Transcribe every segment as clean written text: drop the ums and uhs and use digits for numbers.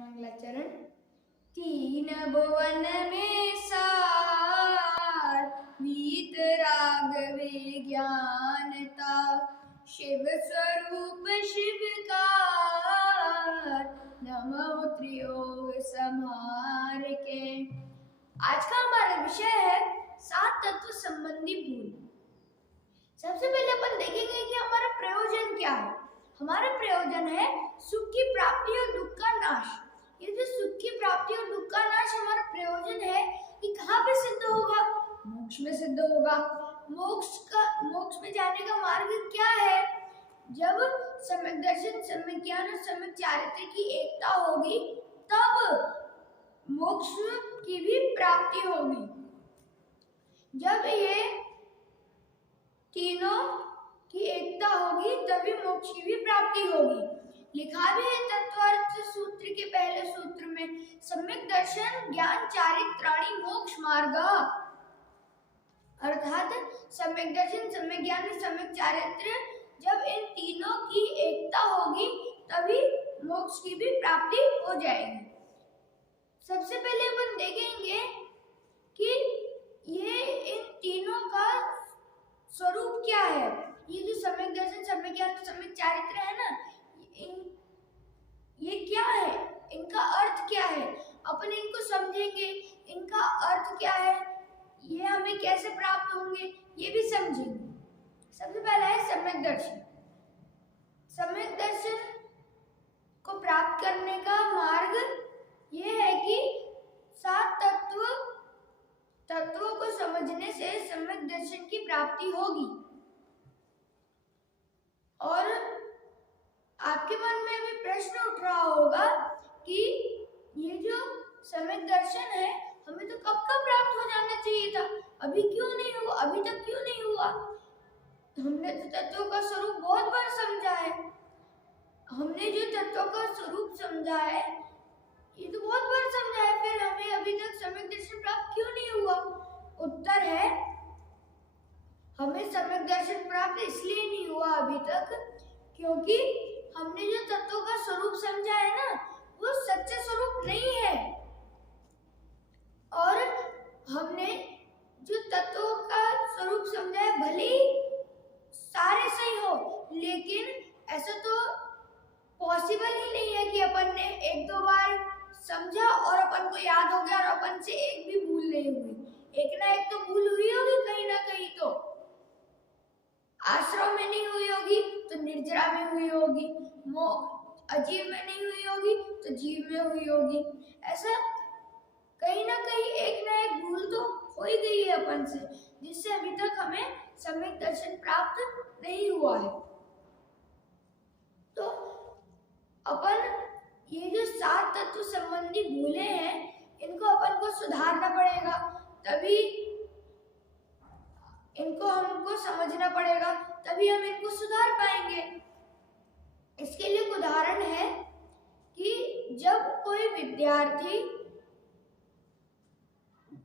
अगला चरण। तीन भुवन में सार वीतराग विज्ञानता, शिव स्वरूप शिवकार, नमो त्रियोग संहार के। आज का हमारा विषय है सात तत्व संबंधी भूल। सबसे पहले अपन देखेंगे कि हमारा प्रयोजन क्या है। हमारा प्रयोजन है सुख की प्राप्ति और दुख का नाश। ये जो सुख की प्राप्ति और दुख का नाश हमारा प्रयोजन है, ये कहाँ पे सिद्ध होगा? मोक्ष में सिद्ध होगा। मोक्ष में जाने का मार्ग क्या है? जब सम्यक दर्शन, सम्यक ज्ञान और सम्यक चारित्र्य की एकता होगी, तब मोक्ष की भी प्राप्ति होगी। जब ये तीनों की एकता होगी तभी मोक्ष की भी प्राप्ति होगी। लिखा भी है तत्वार्थ सूत्र के पहले सूत्र में, सम्यक दर्शन ज्ञान चारित्राणि मोक्ष मार्ग। अर्थात सम्यक दर्शन, सम्यक ज्ञान और सम्यक चारित्र्य, जब इन तीनों की एकता होगी तभी मोक्ष की भी प्राप्ति हो जाएगी। सबसे पहले अपन देखेंगे कि ये इन तीनों का स्वरूप क्या है। ये जो सम्यक दर्शन, सम्यक ज्ञान और सम्यक चारित्र्य है ना, ये क्या है, इनका अर्थ क्या है, अपन इनको समझेंगे। इनका अर्थ क्या है, ये हमें कैसे प्राप्त होंगे, ये भी समझेंगे। सबसे पहला है सम्यक दर्शन। सम्यक दर्शन को प्राप्त करने का मार्ग ये है कि सात तत्वों को समझने से सम्यक दर्शन की प्राप्ति होगी। और आपके मन में भी प्रश्न उठ रहा होगा कि ये जो सम्यक दर्शन है हमें तो कब का प्राप्त हो जाना चाहिए था, अभी क्यों नहीं हुआ, अभी तक क्यों नहीं हुआ? हमने तो तत्वों का स्वरूप बहुत बार समझा है। हमने जो तत्वों का स्वरूप समझा है, ये तो बहुत बार समझा है, फिर हमें अभी तक सम्यक दर्शन प्राप्त क्यों नहीं हुआ? उत्तर है, हमें सम्यक दर्शन प्राप्त इसलिए नहीं हुआ अभी तक क्योंकि हमने जो तत्वों का स्वरूप समझा है ना, वो सच्चा स्वरूप नहीं है। और हमने जो तत्वों का स्वरूप समझा है, भले ही सारे सही हो, लेकिन ऐसा तो पॉसिबल ही नहीं है कि अपन ने एक दो बार समझा और अपन को याद हो गया और अपन से एक भी भूल नहीं हुई। एक ना एक तो भूल हुई होगी कहीं ना कहीं, तो आश्रम में नहीं हुई होगी तो निर्जरा में हुई होगी, अजीव में नहीं हुई होगी तो जीव में हुई होगी। ऐसा कहीं ना कहीं एक ना एक भूल तो हो ही गई है अपन से, जिससे अभी तक हमें सम्यक दर्शन प्राप्त नहीं हुआ है। तो अपन ये जो सात तत्व संबंधी भूले हैं, इनको अपन को सुधारना पड़ेगा, तभी इनको हमको समझना पड़ेगा, तभी हम इनको सुधार पाएंगे। इसके लिए एक उदाहरण है कि जब कोई विद्यार्थी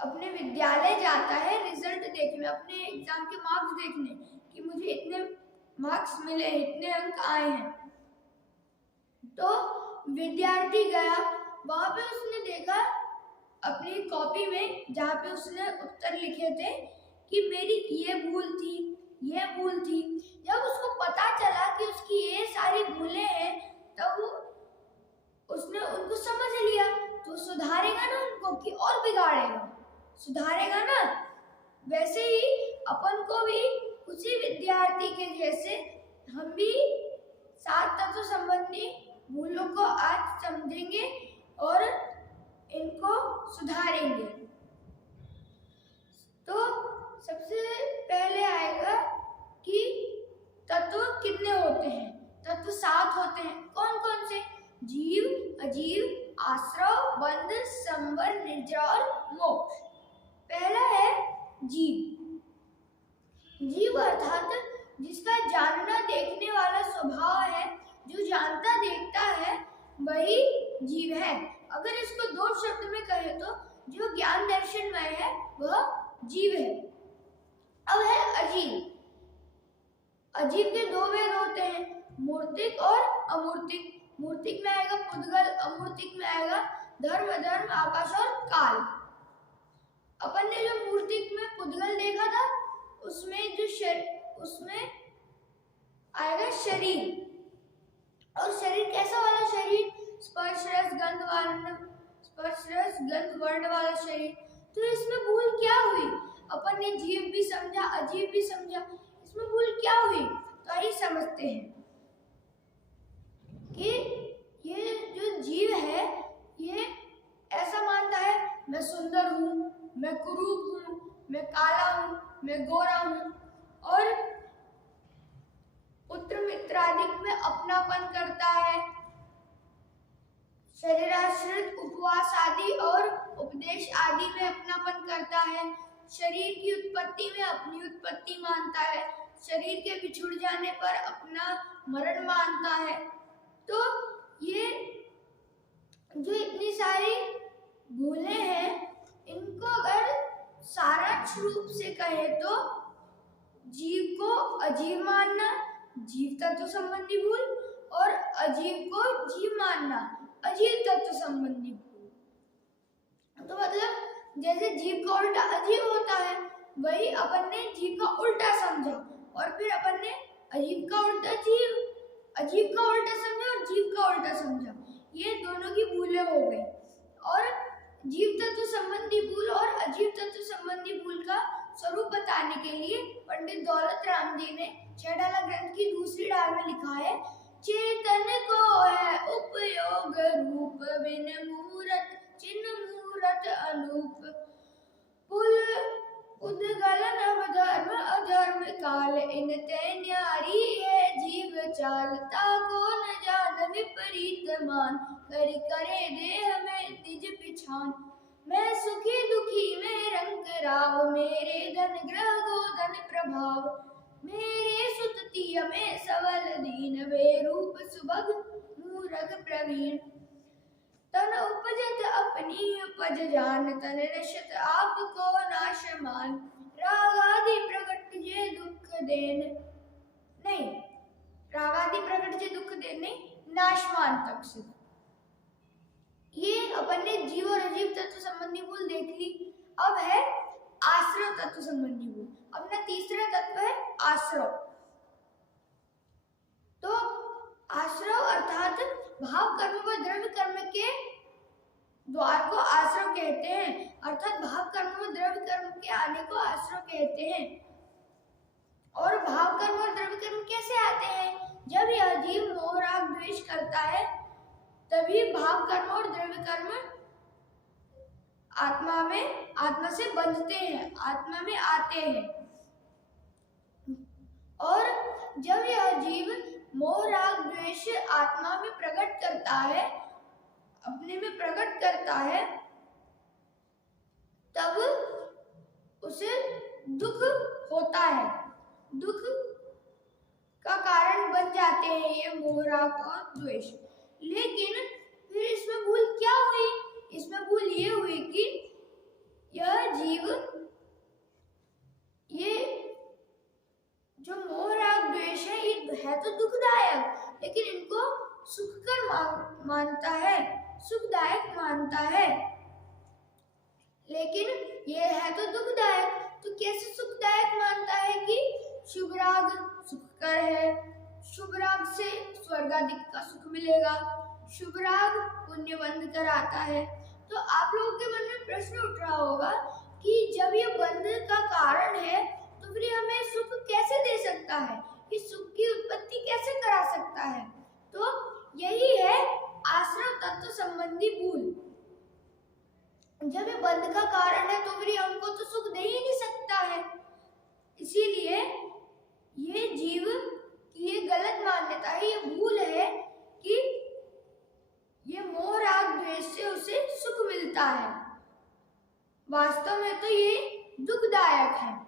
अपने विद्यालय जाता है रिजल्ट देखने, अपने एग्जाम के मार्क्स देखने कि मुझे इतने मार्क्स मिले, इतने अंक आए हैं, तो विद्यार्थी गया, वहां पे उसने देखा अपनी कॉपी में, जहाँ पे उसने उत्तर लिखे थे कि मेरी ये भूल थी, ये भूल थी। जब उसको पता चला कि उसकी ये सारी भूलें हैं, तब उसने उनको समझ लिया, तो सुधारेगा ना उनको कि और बिगाड़ेगा? सुधारेगा ना। वैसे ही अपन को भी उसी विद्यार्थी के जैसे हम भी सात तत्व संबंधी भूलों को आज समझेंगे और इनको सुधारेंगे। तो सबसे पहले आएगा कि तत्व कितने होते हैं। तत्व सात होते हैं। कौन कौन से? जीव, अजीव, आश्रव, बंध, संवर, निर्जरा और मोक्ष। पहला है जीव। जीव अर्थात जिसका जानना देखने वाला स्वभाव है, जो जानता देखता है, वही जीव है। अगर इसको दो शब्द में कहें तो जो ज्ञान दर्शनमय है वह जीव है। अब है अजीव। अजीव के दो भेद होते हैं, मूर्तिक और अमूर्तिक। मूर्तिक में आएगा पुद्गल, अमूर्तिक में आएगा धर्म, अधर्म, आकाश और काल। अपन ने जो मूर्तिक में पुद्गल देखा था उसमें उसमें आएगा शरीर, और शरीर कैसा वाला शरीर? स्पर्श रस गंध वर्ण वाला शरीर। तो इसमें भूल क्या हुई? अपन ने जीव भी समझा, अजीब भी समझा, इसमें भूल क्या हुई? तो आइए समझते हैं कि ये जो जीव है ये ऐसा मानता है मैं सुंदर हूँ, मैं कुरूप हूँ, मैं काला हूँ, मैं गोरा हूँ, और पुत्र मित्रादिक में अपनापन करता है, शरीराश्रित उपवास आदि और उपदेश आदि में अपनापन करता है, शरीर की उत्पत्ति में अपनी उत्पत्ति मानता है, शरीर के बिछुड़ जाने पर अपना मरण मानता है। तो ये जो इतनी सारी भूलें हैं, इनको अगर सारांश रूप से कहे तो जीव को अजीव मानना, जीव तत्व संबंधी भूल, और अजीव को जीव मानना, अजीव तत्व संबंधी भूल। तो मतलब जैसे जीव का उल्टा अजीव होता है, वही अपन ने जीव का उल्टा समझा, और फिर अपन ने अजीब का उल्टा जीव, अजीब का उल्टा समझा और जीव का उल्टा समझा। ये दोनों की भूलें हो गई। और जीव तत्व संबंधी भूल और अजीब तत्व संबंधी भूल का स्वरूप बताने के लिए पंडित दौलत राम जी ने छेड़ाला ग्रंथ की दूसरी डाल में लिखा है, चेतन को है उपयोग रूप, बिन मूरत चिन्ह मूरत अनूप, पुल उद्गल नव धर्म अधर्म काल, इन ते न्यारी है जीव चाल, ताको न जान विपरीत मान, करी करे देह में निज पिछान, मैं सुखी दुखी में रंग राव, मेरे धन ग्रह गोधन प्रभाव, मेरे सुततिय में सबल दीन, वे रूप सुभग मूरख प्रवीण, तन उपजत अपनी उपज जान, तन नशत आपको नाश मान, राग आदि प्रकट जे दुख देन नहीं, राग आदि प्रकट जे दुख देन नहीं, नाशमान तक से। ये अपन ने जीव और अजीव तत्व संबंधी भूल देख ली। अब है आश्रव तत्व संबंधी भूल। अपना तीसरा तत्व है आश्रव। तो आश्रव अर्थात भाव कर्म व द्रव्य कर्म के द्वार को आश्रव कहते हैं, अर्थात भाव कर्म व द्रव्य कर्म के आने को आश्रव कहते हैं। और भाव कर्म और द्रव्य कर्म कैसे आते हैं? जब यह जीव मोह राग द्वेष करता है तभी भाव कर्म और द्रव्य कर्म आत्मा से बंधते हैं, आत्मा में आते हैं। और जब यह जीव मोह राग द्वेष आत्मा में प्रकट करता है, अपने में प्रकट करता है, तब उसे दुख होता है, दुख का कारण बन जाते हैं ये मोह राग और द्वेष। लेकिन फिर इसमें भूल क्या हुई? इसमें भूल ये हुई कि यह जीव, ये जो मोह राग द्वेष है ये है तो दुखदायक, लेकिन इनको सुखकर मानता है, सुखदायक मानता है, लेकिन ये है तो दुखदायक। तो कैसे सुखदायक मानता है? कि शुभ राग सुखकर है, शुभ राग से स्वर्ग आदि का सुख मिलेगा, शुभ राग पुण्य बंध कर आता है। तो आप लोगों के मन में प्रश्न उठ रहा होगा कि जब ये बंध का कारण है तो फिर हमें सुख कैसे दे सकता है, इस सुख की उत्पत्ति कैसे करा सकता है? तो यही है आश्रव तत्व संबंधी भूल। जब ये बंध का कारण है तो फिर हमको तो सुख दे ही नहीं सकता है। इसीलिए ये जीव की ये गलत मान्यता है, ये भूल है कि ये मोह राग द्वेष से उसे सुख मिलता है। वास्तव में तो ये दुखदायक है।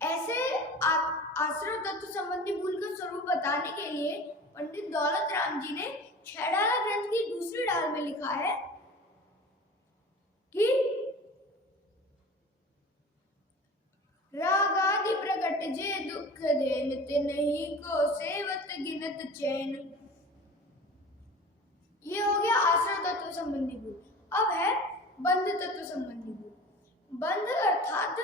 ऐसे आश्रव तत्व संबंधी भूल का स्वरूप बताने के लिए पंडित दौलत राम जी ने छेड़ाला ग्रंथ की दूसरी डाल में लिखा है कि राग आदि प्रकट जे दुख देन, तिन्हि को सेवत गिनत चैन, ये हो गया आश्रय तत्व संबंधी भूल। अब है बंध तत्व संबंधी भूल। बंध अर्थात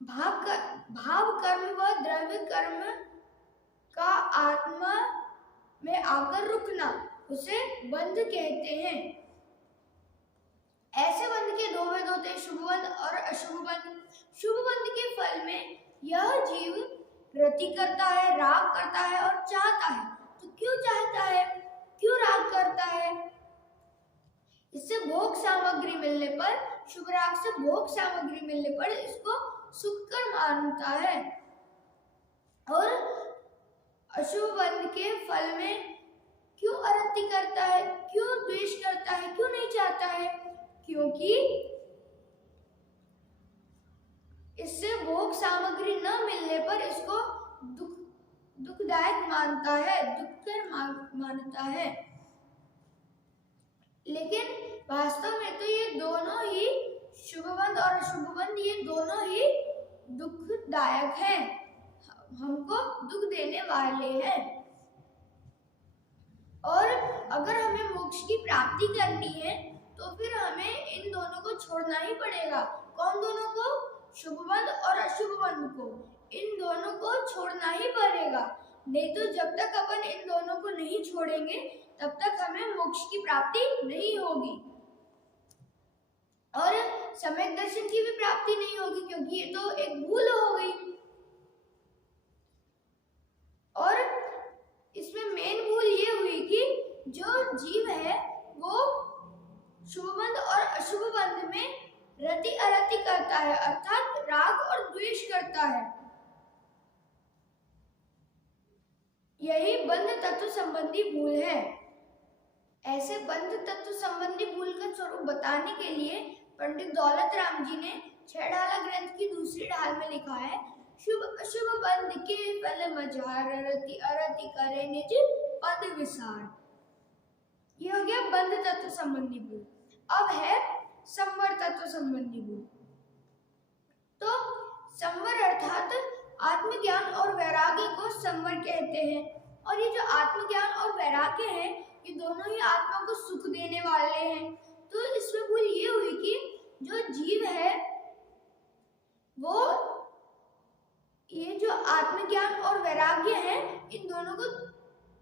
भाव कर्म व द्रव्य कर्म का आत्मा में आकर रुकना, उसे बंध कहते हैं। ऐसे बंध के दो भेद होते हैं, शुभ बंध और अशुभ बंध। शुभ बंध के फल में यह जीव रति करता है, राग करता है और चाहता है। तो क्यों चाहता है, क्यों राग करता है? इससे भोग सामग्री मिलने पर, शुभ राग से भोग सामग्री मिलने पर इसको सुखकर मानता है। और अशुभ बंध के फल में क्यों अरति करता है, क्यों द्वेष करता है, क्यों नहीं चाहता है? क्योंकि इससे भोग सामग्री न मिलने पर इसको दुखदायक मानता है, दुखकर मानता है। लेकिन वास्तव में तो ये दोनों ही, शुभ बंध और अशुभ बंध, ये दोनों ही दुखदायक हैं, हमको दुख देने वाले हैं। और अगर हमें मोक्ष की प्राप्ति करनी है तो फिर हमें इन दोनों को छोड़ना ही पड़ेगा। कौन दोनों को? शुभ बंध और अशुभ बंध को। इन दोनों को छोड़ना ही पड़ेगा, नहीं तो जब तक अपन इन दोनों को नहीं छोड़ेंगे तब तक हमें मोक्ष की प्राप्ति नहीं होगी और सम्यक दर्शन की भी प्राप्ति नहीं होगी, क्योंकि ये तो एक भूल हो गई। और इसमें मेन भूल ये हुई कि जो जीव है वो शुभ बंध और अशुभ बंध में रति अरति करता है, अर्थात राग और द्वेष करता है। यही बंध तत्व संबंधी भूल है। ऐसे बंध तत्व संबंधी भूल का स्वरूप बताने के लिए पंडित दौलत राम जी ने 6 ढाला ग्रंथ की दूसरी ढाल में लिखा है, शुभ अशुभ बंध के फल मझार, रति अरति करे निज पद विसार। ये हो गया बंध तत्व संबंधी भूल। अब है संवर तत्व संबंधी भूल। तो संवर अर्थात आत्मज्ञान और वैराग्य को संवर कहते हैं। और ये जो आत्मज्ञान और वैराग्य है, ये दोनों ही आत्मा को सुख देने वाले हैं। तो इसमें भूल ये हुई कि जो जीव है वो ये जो आत्मज्ञान और वैराग्य है, इन दोनों को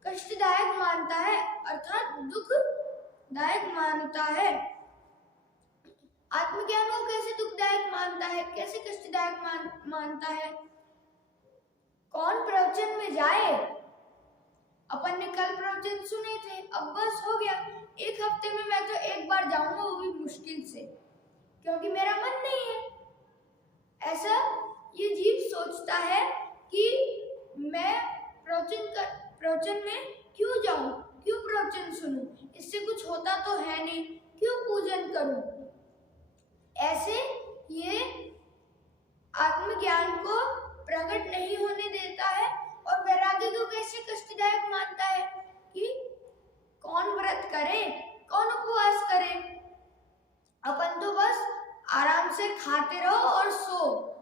कष्टदायक मानता है, अर्थात दुखदायक मानता है। आत्मज्ञान को कैसे दुखदायक मानता है, कैसे कष्टदायक मानता है? कौन प्रवचन में जाए? अपन ने कल प्रवचन सुने थे, अब बस हो गया। एक हफ्ते में मैं तो एक बार जाऊंगा, वो भी मुश्किल से, क्योंकि मेरा मन नहीं है। ऐसा ये जीव सोचता है कि मैं प्रवचन में क्यों जाऊं, क्यों प्रवचन सुनूं, इससे कुछ होता तो है नहीं, क्यों पूजन करूं? ऐसे ये आत्मज्ञान को प्रकट नहीं होने देता है और वैराग्य को कैसे कष्टदायक मानता है कि कौन व्रत करे, कौन उपवास करे, अपन तो बस आराम से खाते रहो और सो।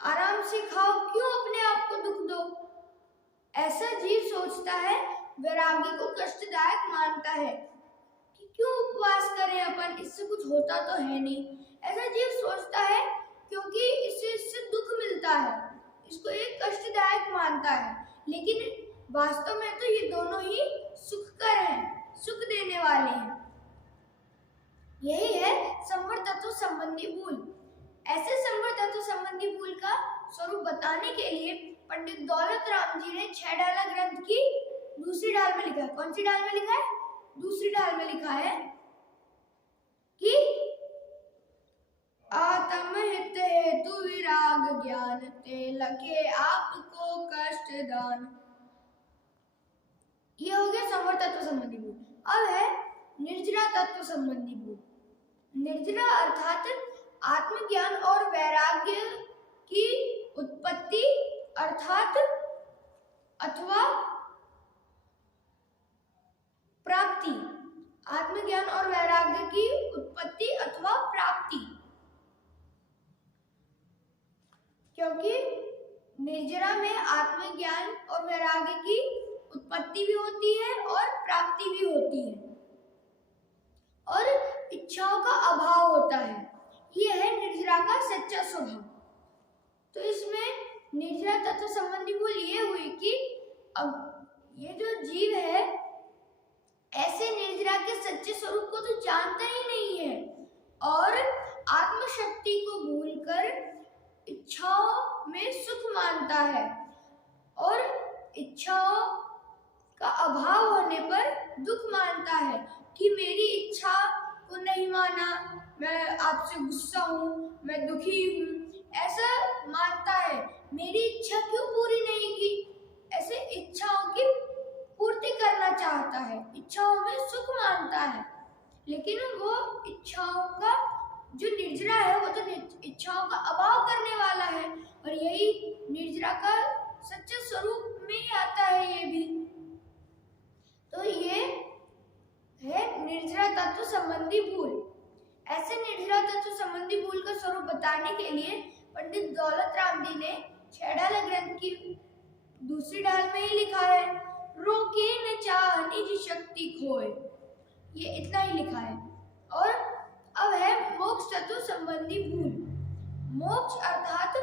आराम से खाओ, क्यों अपने आप को दुख दो? ऐसा जीव सोचता है, वैराग्य को कष्टदायक मानता है कि क्यों उपवास करें अपन, इससे कुछ होता तो है नहीं। ऐसा जीव सोचता है क्योंकि इससे दुख मिलता है, इसको एक कष्टदायक मानता है। लेकिन वास्तव में तो ये दोनों ही सुखकर हैं, सुख देने वाले हैं। यही है संवर तत्व संबंधी भूल। ऐसे संवर तत्व संबंधी भूल का स्वरूप बताने के लिए पंडित दौलत राम जी ने 6 ढाला ग्रंथ की दूसरी ढाल में लिखा है। कौन सी ढाल में लिखा है? दूसरी ढाल में लिखा है कि आत्महित हेतु विराग ज्ञान ते लखे आपको कष्ट दान। ये हो गया संवर तत्व संबंधी भूल। अब है निर्जरा तत्व संबंधी भूल। निर्जरा अर्थात आत्मज्ञान और वैराग्य की उत्पत्ति अर्थात अथवा प्राप्ति। आत्मज्ञान और वैराग्य की उत्पत्ति अथवा प्राप्ति, क्योंकि निर्जरा में आत्मज्ञान और वैराग्य की उत्पत्ति भी होती है और प्राप्ति भी होती है और इच्छाओं का अभाव होता है। ये है निर्जरा का सच्चा स्वभाव। तो इसमें निर्जरा तत्व संबंधी भूल ये हुई कि अब ये जो जीव है ऐसे निर्जरा के सच्चे स्वरूप को तो जानता ही नहीं है और आत्मशक्ति को भूलकर इच्छाओं में सुख मानता है और इच्छाओं का अभाव होने पर दुख मानता है कि मेरी इच्छा को नहीं माना, मैं आपसे गुस्सा हूँ, मैं दुखी हूँ, ऐसा मानता है। मेरी इच्छा क्यों पूरी नहीं की, ऐसे इच्छाओं की पूर्ति करना चाहता है, इच्छाओं में सुख मानता है। लेकिन वो इच्छाओं का जो निर्जरा है वो तो इच्छाओं का अभाव करने वाला है और यही निर्जरा का सच्चे स्वरूप में ही आता है ये भी। तो ये है निर्जरा तत्व संबंधी भूल। ऐसे निर्जरा तत्व संबंधी भूल का स्वरूप बताने के लिए पंडित दौलत राम जी ने 6 डाल ग्रंथ की दूसरी डाल में ही लिखा है, रोके न चाह निज शक्ति खोए, ये इतना ही लिखा है। और अब है मोक्ष तत्व संबंधी भूल। मोक्ष अर्थात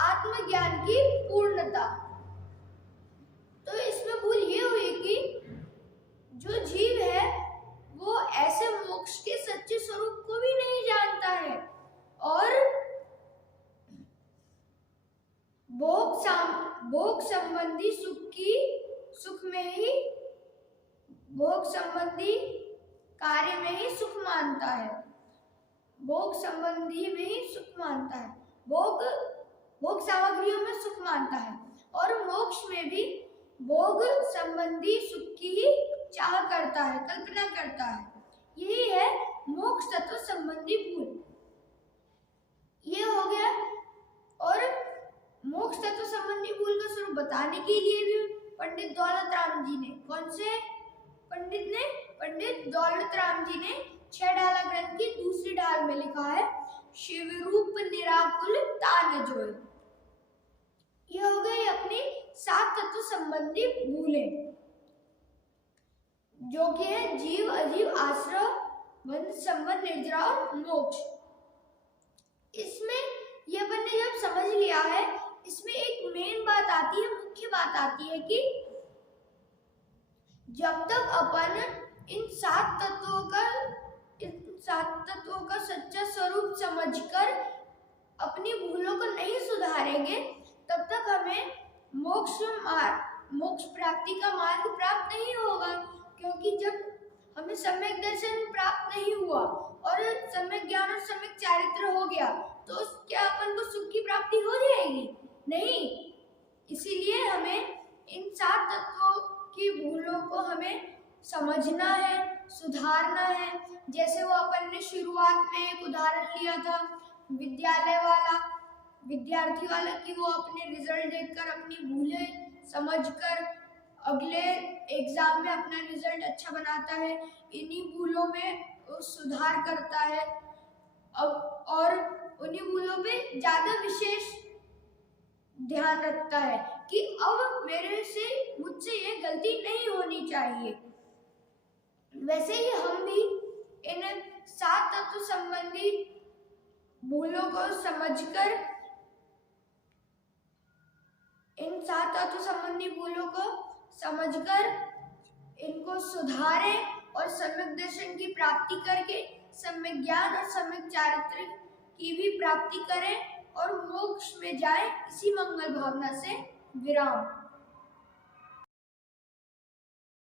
आत्मज्ञान की पूर्णता। तो इसमें भूल ये हुई कि जो जीव है वो ऐसे मोक्ष के सच्चे स्वरूप को भी नहीं जानता है और भोग संबंधी सुख में ही भोग संबंधी कार्य में ही सुख मानता है, भोग संबंधी में ही सुख मानता है, भोग सामग्रियों में सुख मानता है और मोक्ष में भी भोग संबंधी सुख की ही चाह करता है, कल्पना करता है। यही है मोक्ष तत्व संबंधी भूल। ये हो गया। और मोक्ष तत्व संबंधी भूल का स्वरूप बताने के लिए भी पंडित दौलत राम जी ने, कौन से पंडित ने, पंडित दौलत राम जी ने 6 डाला ग्रंथ की दूसरी डाल में लिखा है, शिव रूप निराकुल तान जोय। ये हो गई अपनी 7 तत्व संबंधी भूलें, जो कि है जीव, अजीव, आश्रय, बंध, संबंध, निर्जरा और मोक्ष। इसमें ये अपन ने जब समझ लिया है, इसमें एक मेन बात आती है, मुख्य बात आती है कि जब तक अपन इन 7 तत्वों का सच्चा स्वरूप समझकर अपनी भूलों को नहीं सुधारेंगे, तब तक हमें मोक्ष प्राप्ति का मार्ग प्राप्त नहीं होगा। क्योंकि जब हमें सम्यक दर्शन प्राप्त नहीं हुआ और सम्यक ज्ञान और सम्यक चारित्र हो गया, तो क्या अपन को सुख की प्राप्ति हो जाएगी? नहीं। इसीलिए हमें इन 7 तत्वों की भूलों को हमें समझना है, सुधारना है। जैसे वो अपन ने शुरुआत में एक उदाहरण लिया था विद्यार्थी वाला, कि वो अपने रिजल्ट देखकर अपनी भूलें समझकर अगले एग्जाम में अपना रिजल्ट अच्छा बनाता है, इन्हीं भूलों में सुधार करता है अब और उन्हीं भूलों पे ज्यादा विशेष ध्यान रखता है कि अब मुझसे ये गलती नहीं होनी चाहिए। वैसे ही हम भी इन 7 तत्व संबंधी भूलों को समझकर इनको सुधारें और सम्यक दर्शन की प्राप्ति करके सम्यक ज्ञान और सम्यक चारित्र की भी प्राप्ति करें और मोक्ष में जाए। इसी मंगल भावना से विराम।